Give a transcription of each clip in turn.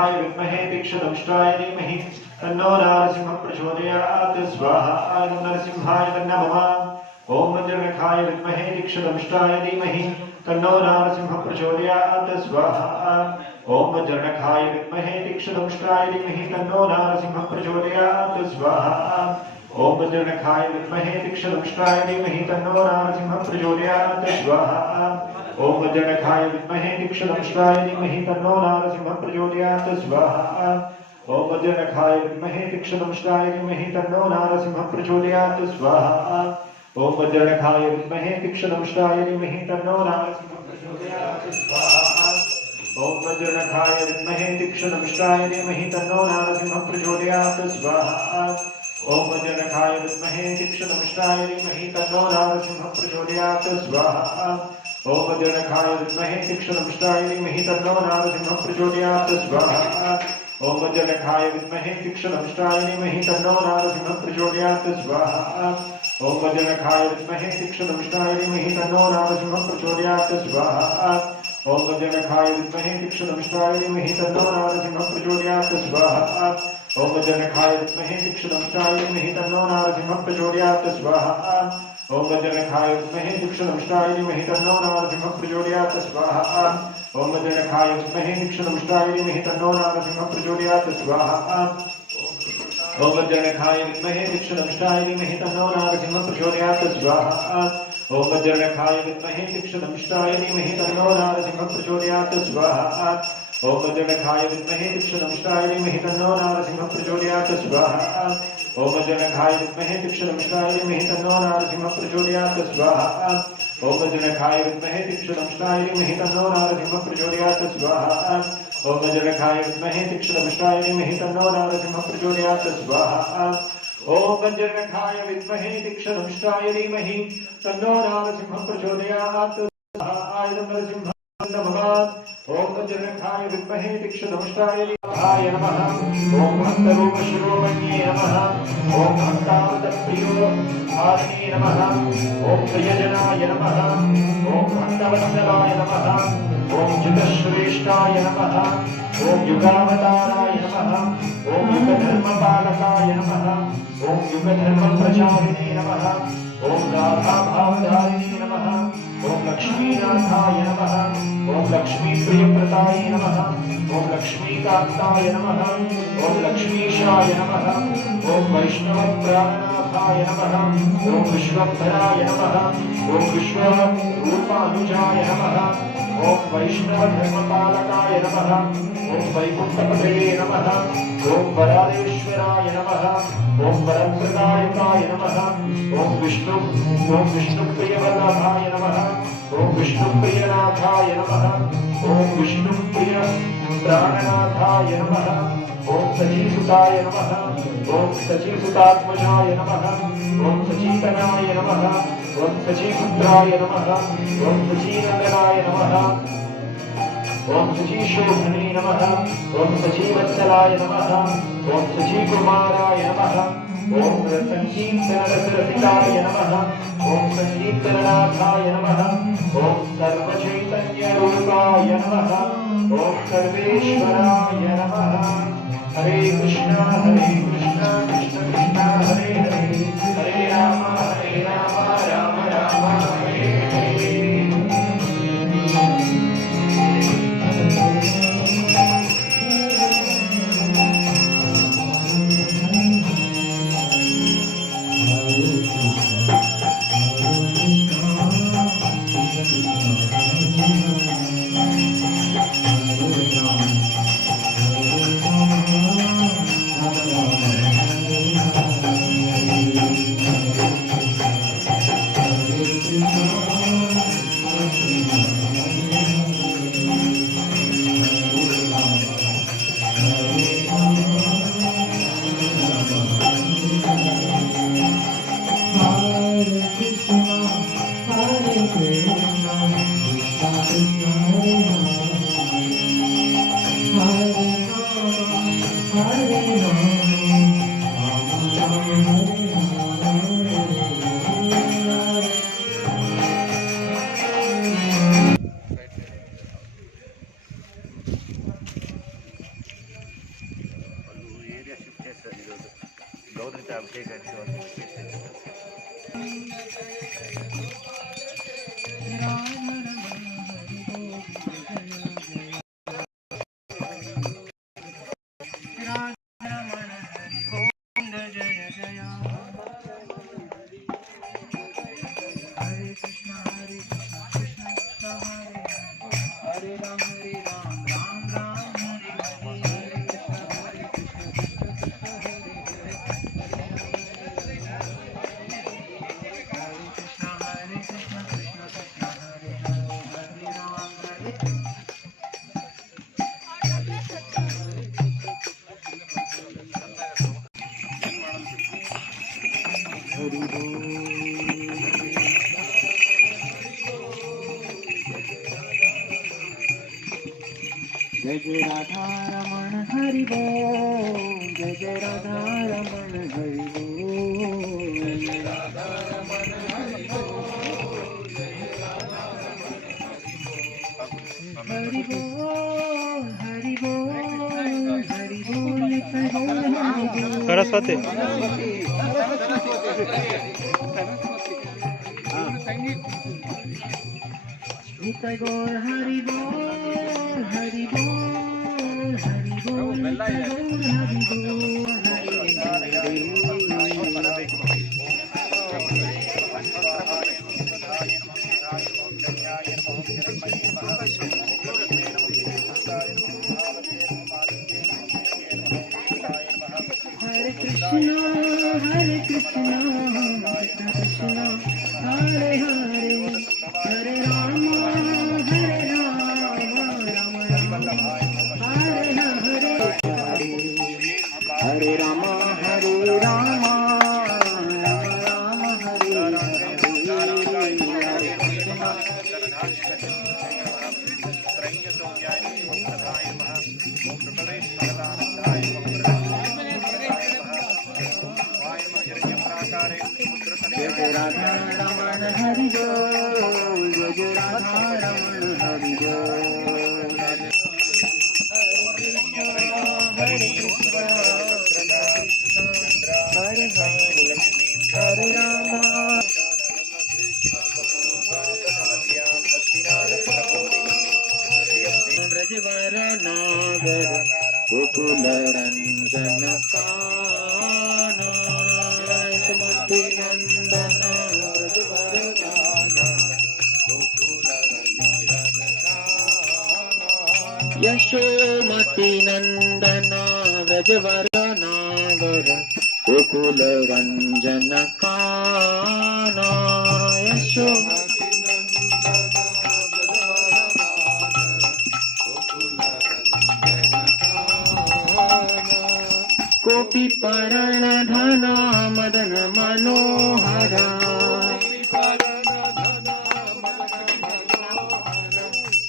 वज्रनखाय विद्महे तीक्ष्णदंष्ट्राय धीमहि तन्नो नरसिंहः प्रचोदयात् स्वाहा ॐ नरसिंहाय नमः ॐ वज्रनखाय विद्महे तीक्ष्णदंष्ट्राय धीमहि तन्नो नरसिंहः प्रचोदयात् स्वाहा ॐ वज्रनखाय विद्महे तीक्ष्णदंष्ट्राय धीमहि तन्नो नरसिंहः प्रचोदयात् स्वाहा ॐ वज्रनखाय विद्महे तीक्ष्णदंष्ट्राय धीमहि तन्नो नरसिंहः प्रचोदयात् स्वाहा ॐ वज्रनखाय विद्महे तीक्ष्णदंष्ट्राय धीमहि तन्नो नरसिंहः प्रचोदयात् स्वाहा ॐ वज्रनखाय विद्महे तीक्ष्णदंष्ट्राय धीमहि तन्नो नरसिंहः प्रचोदयात् स्वाहा ॐ वज्रनखाय विद्महे तीक्ष्णदंष्ट्राय धीमहि तन्नो नरसिंहः प्रचोदयात् स्वाहा ॐ वज्रनखाय विद्महे तीक्ष्णदंष्ट्राय धीमहि तन्नो नरसिंहः प्रचोदयात् स्वाहा ॐ वज्रनखाय विद्महे तीक्ष्णदंष्ट्राय धीमहि तन्नो नरसिंहः प्रचोदयात् स्वाहा ॐ वज्रनखाय विद्महे तीक्ष्णदंष्ट्राय धीमहि तन्नो नरसिंहः प्रचोदयात् स्वाहा ॐ वज्रनखाय विद्महे तीक्ष्णदंष्ट्राय धीमहि तन्नो नरसिंहः प्रचोदयात् स्वाहा ॐ वज्रनखाय विद्महे तीक्ष्णदंष्ट्राय धीमहि तन्नो नरसिंहः प्रचोदयात् स्वाहा ॐ वज्रनखाय विद्महे तीक्ष्णदंष्ट्राय धीमहि तन्नो नरसिंहः प्रचोदयात् स्वाहा ॐ वज्रनखाय विद्महे तीक्ष्णदंष्ट्राय धीमहि तन्नो नरसिंहः प्रचोदयात् स्वाहा ॐ वज्रनखाय विद्महे तीक्ष्णदंष्ट्राय धीमहि तन्नो नरसिंहः प्रचोदयात् स्वाहा ॐ वज्रनखाय विद्महे तीक्ष्णदंष्ट्राय धीमहि तन्नो नरसिंहः प्रचोदयात् स्वाहा ॐ वज्रनखाय विद्महे तीक्ष्णदंष्ट्राय धीमहि तन्नो नरसिंहः प्रचोदयात् स्वाहा ॐ वज्रनखाय विद्महे तीक्ष्णदंष्ट्राय धीमहि तन्नो नरसिंहः प्रचोदयात् स्वाहा ॐ वज्रनखाय विद्महे तीक्ष्णदंष्ट्राय धीमहि तन्नो नरसिंहः प्रचोदयात् स्वाहा ॐ वज्रनखाय विद्महे तीक्ष्णदंष्ट्राय धीमहि तन्नो नरसिंहः प्रचोदयात् स्वाहा ॐ वज्रनखाय विद्महे तीक्ष्णदंष्ट्राय धीमहि तन्नो नरसिंहः प्रचोदयात् स्वाहा ॐ वज्रनखाय विद्महे तीक्ष्णदंष्ट्राय धीमहि तन्नो नरसिंहः प्रचोदयात् स्वाहा ॐ वज्रनखाय विद्महे तीक्ष्णदंष्ट्राय धीमहि तन्नो नरसिंहः प्रचोदयात् स्वाहा नरसिंह ॐ वज्रनखाय विद्महे तीक्ष्णदंष्ट्राय धीमहि नमः ॐ भक्तरूपशिरोमण्ये नमः ॐ भक्तामृतप्रियो हारिणे नमः ॐ प्रियजनाय नमः ॐ भक्तवत्सलाय नमः ॐ जुगश्रेष्ठाय नमः ॐ युगावताराय नमः ॐ युगधर्मपालकाय नमः ॐ युगधर्मप्रचारिणे नमः ॐ राधाभावधारिणे नमः ॐ लक्ष्मीनाथाय नमः ॐ लक्ष्मीप्रियव्रताय नमः ॐ लक्ष्मीकान्ताय नमः ॐ लक्ष्मीशाय नमः ॐ वैष्णवप्राणनाथाय नमः ॐ विश्वम्भराय नमः ॐ विश्वरूपानुजाय नमः ॐ वैष्णवधर्मपालकाय नमः ॐ वैकुण्ठपतये नमः ॐ वरादेश्वराय नमः ॐ वरप्रदायकाय नमः ॐ विष्णुप्रियवल्लभाय नमः ॐ विष्णुप्रियनाथाय नमः ॐ विष्णुप्रियप्राणनाथाय नमः ॐ सचीसुताय नमः ॐ सचीसुतात्मजाय नमः ॐ सचीतनाय नमः ॐ सचीपुत्राय नमः ॐ सचीनन्दनाय नमः ॐ सचीशोभने नमः ॐ सचीवत्सलाय नमः ॐ सचीकुमाराय नमः ॐ सङ्कीर्तनरसरसिकाय नमः ॐ सङ्कीर्तननाथाय नमः ॐ सर्वचैतन्यरूपाय नमः ॐ सर्वेश्वराय नमः हरे कृष्ण कृष्ण कृष्ण हरे हरे हरे राम राम राम हरे हरे जय जय राधा रमण हरि बोल, जय जय राधा रमण हरि बोल, जय जय राधा रमण हरि बोल, जय जय राधा हरि बोल, हरि बोल, हरि बोल, सरस्वती नित्य गौर हरि बोल, हरि बोल, हरि बोल, नित्य गौर हरि हरे कृष्णा हरे कृष्णा कृष्ण कृष्णा हरे हरे हरे राम हरे राम हरे राम राम हरे जय जय राधा रमण हरि बोल, जय जय राधा रमण हरि बोल, हरे कृष्णा हरे हरे हरे राम ब्रजवर नागर गोकुल रंजन काना सुमति नंदन ब्रजवर नागर गोकुल रंजन काना यशोमति नंदन ब्रजवर नागर गोकुल रंजन काना यशोमति नंदन ब्रजवर नागर गोकुल रंजन काना गोपी परण धना मदन मनोहरा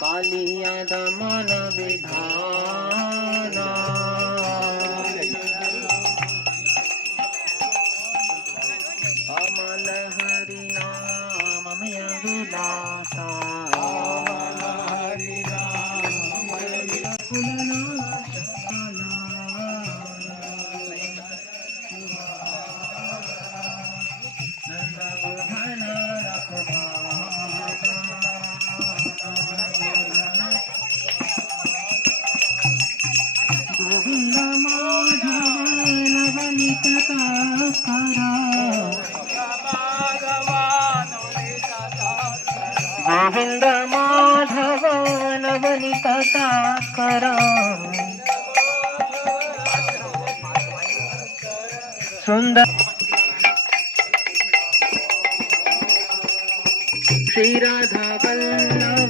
कालिया दमन विधाना अमल हरि नाम मय विलासा हरि नाम गोविंद माधव लवनित तास्करा गोविंद माधव लवनित तास्करा सुंदर श्री राधा वल्लभ